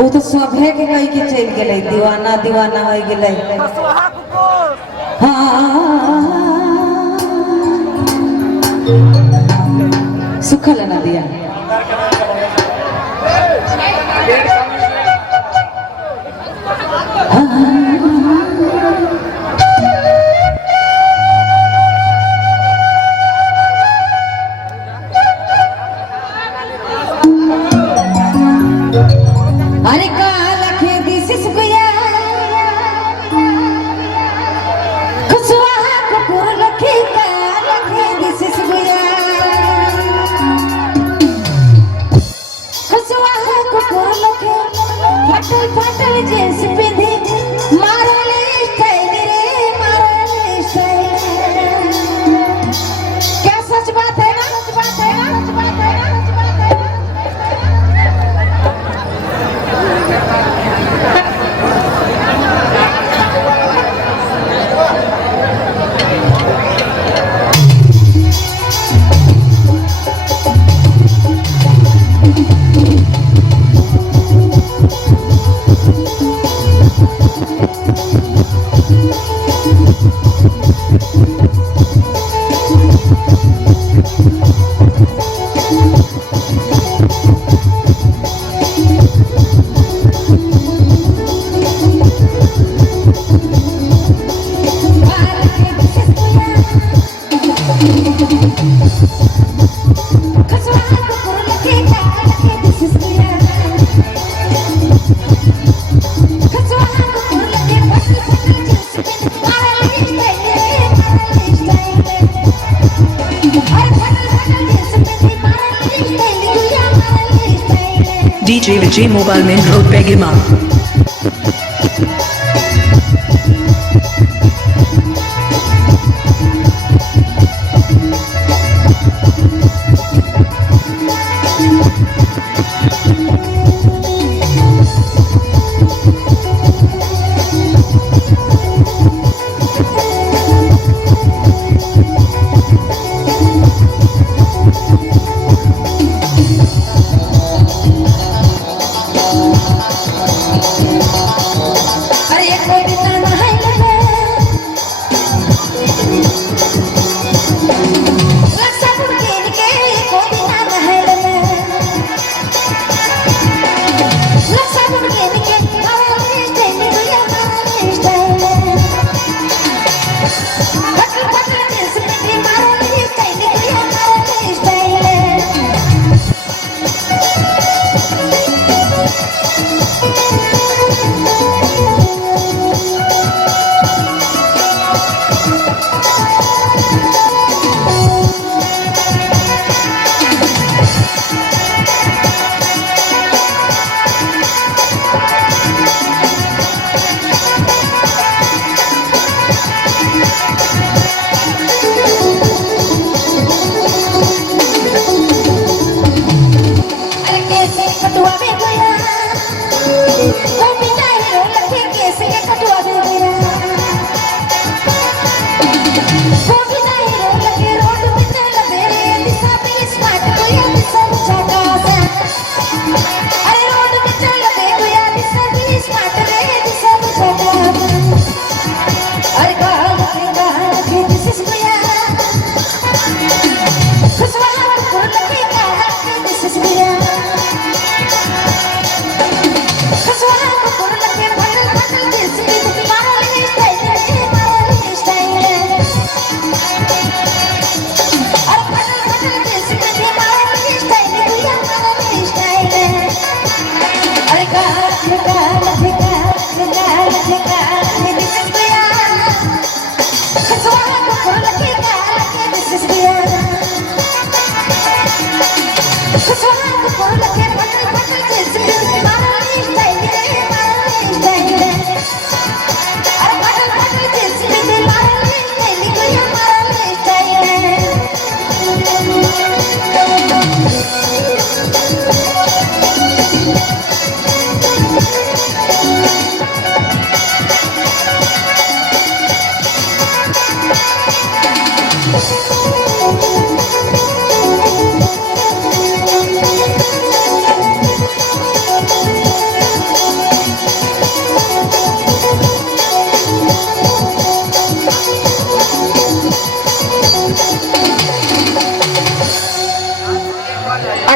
वो तो सभे के कही के चल गए, दीवाना दीवाना हो गए। सुखल ना दिया अरे काल खे दिसिस गुया खुशवा कुकुर लखी काल खे दिसिस गुया खुशवा कुकुर लखे फटल फटल जींस पिंधी मारले स्टाइल रे मारले स्टाइल। क्या सच बात है ना? सच बात है ना? सच बात है ना? सच बात है ना? DJ Vijay Mobile Main Road Begima.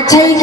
अच्छा ही